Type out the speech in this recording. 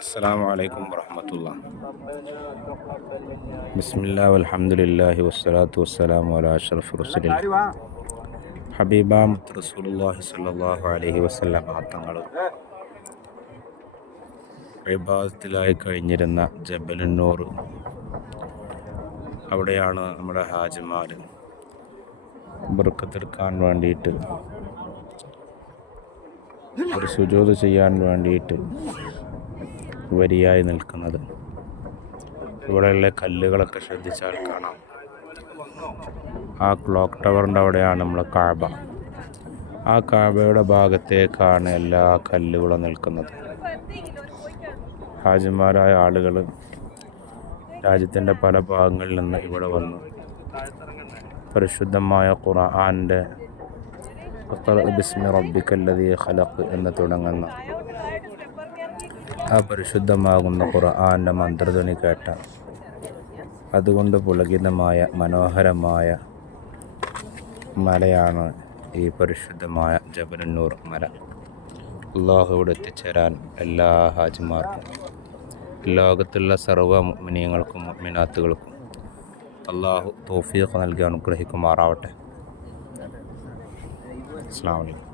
അസ്സലാമു അലൈക്കും വറഹ്മത്തുള്ളാഹി. ബിസ്മില്ലാഹി വൽഹംദുലില്ലാഹി വസ്സലാത്തു വസ്സലാമു അലാ അഷ്റഫി റസൂലില്ലാഹ് ഹബീബാം റസൂലുള്ളാഹി സ്വല്ലല്ലാഹു അലൈഹി വസല്ലം തങ്ങൾ ഇബാദത്തിലായി കഴിഞ്ഞിരുന്ന ജബലുന്നൂർ, അവിടെയാണ് നമ്മുടെ ഹാജിമാർ ബർക്കത്തെടുക്കാൻ വേണ്ടിയിട്ട്, ഒരു സുജൂദ് ചെയ്യാൻ വേണ്ടിയിട്ട് വരിയായി നിൽക്കുന്നത്. ഇവിടെയുള്ള കല്ലുകളൊക്കെ ശ്രദ്ധിച്ചാൽ കാണാം. ആ ക്ലോക്ക് ടവറിൻ്റെ അവിടെയാണ് നമ്മളെ കഅബ. ആ കഅബയുടെ ഭാഗത്തേക്കാണ് എല്ലാ കല്ലുകളും നിൽക്കുന്നത്. ഹാജിമാരായ ആളുകൾ രാജ്യത്തിൻ്റെ പല ഭാഗങ്ങളിൽ നിന്ന് ഇവിടെ വന്നു പരിശുദ്ധമായ ഖുർആൻ്റെ ഇഖ്റഅ ബിസ്മി റബ്ബിക്കല്ലദീ ഖലഖ് എന്ന് തുടങ്ങുന്ന ആ പരിശുദ്ധമാകുന്ന ഖുർആൻ്റെ മന്ത്രധ്വനി കേട്ട, അതുകൊണ്ട് പുളകിതമായ മനോഹരമായ മലയാണ് ഈ പരിശുദ്ധമായ ജബലുന്നൂർ മല. അല്ലാഹുവിടെ എത്തിച്ചേരാൻ എല്ലാ ഹാജിമാർക്കും, ലോകത്തുള്ള സർവ്വ മുഅ്മിനീങ്ങൾക്കും മുഅ്മിനാത്തുകൾക്കും അല്ലാഹു തൗഫീഖ് നൽകി അനുഗ്രഹിക്കുമാറാവട്ടെ. അസ്സലാമു അലൈക്കും.